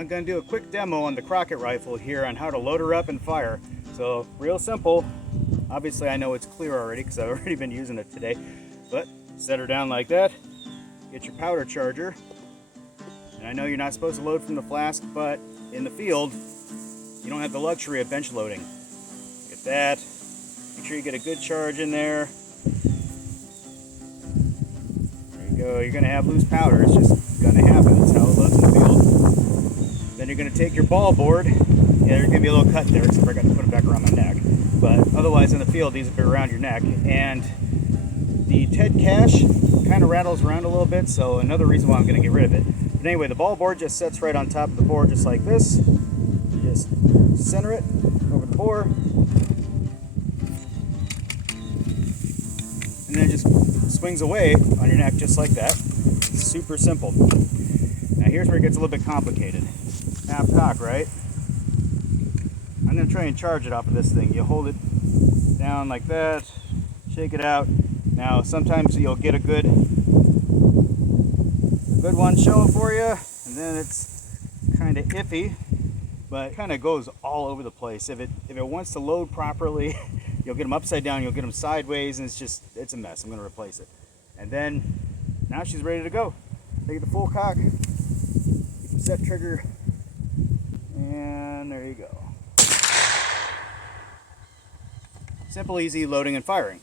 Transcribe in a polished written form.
I'm going to do a quick demo on the Crockett rifle here on how to load her up and fire. So real simple. Obviously I know it's clear already because I've already been using it today, but set her down like that, get your powder charger, and I know you're not supposed to load from the flask, but in the field you don't have the luxury of bench loading. Get that, make sure you get a good charge in there. There you go, you're going to have loose powder, it's just going to happen, it's how it loads in the field. Then you're going to take your ball board. Yeah, there's going to be a little cut there except I got to put it back around my neck. But otherwise in the field, these will be around your neck. And the Ted Cash kind of rattles around a little bit, so another reason why I'm going to get rid of it. But anyway, the ball board just sits right on top of the board just like this. You just center it over the bore. And then it just swings away on your neck just like that. Super simple. Now here's where it gets a little bit complicated. Half cock, right? I'm going to try and charge it off of this thing. You hold it down like that, shake it out. Now sometimes you'll get a good one showing for you, and then it's kind of iffy, but it kind of goes all over the place. If it wants to load properly, you'll get them upside down, you'll get them sideways, and it's a mess. I'm going to replace it. And then now she's ready to go. Take it to full cock, set trigger, and there you go. Simple, easy loading and firing.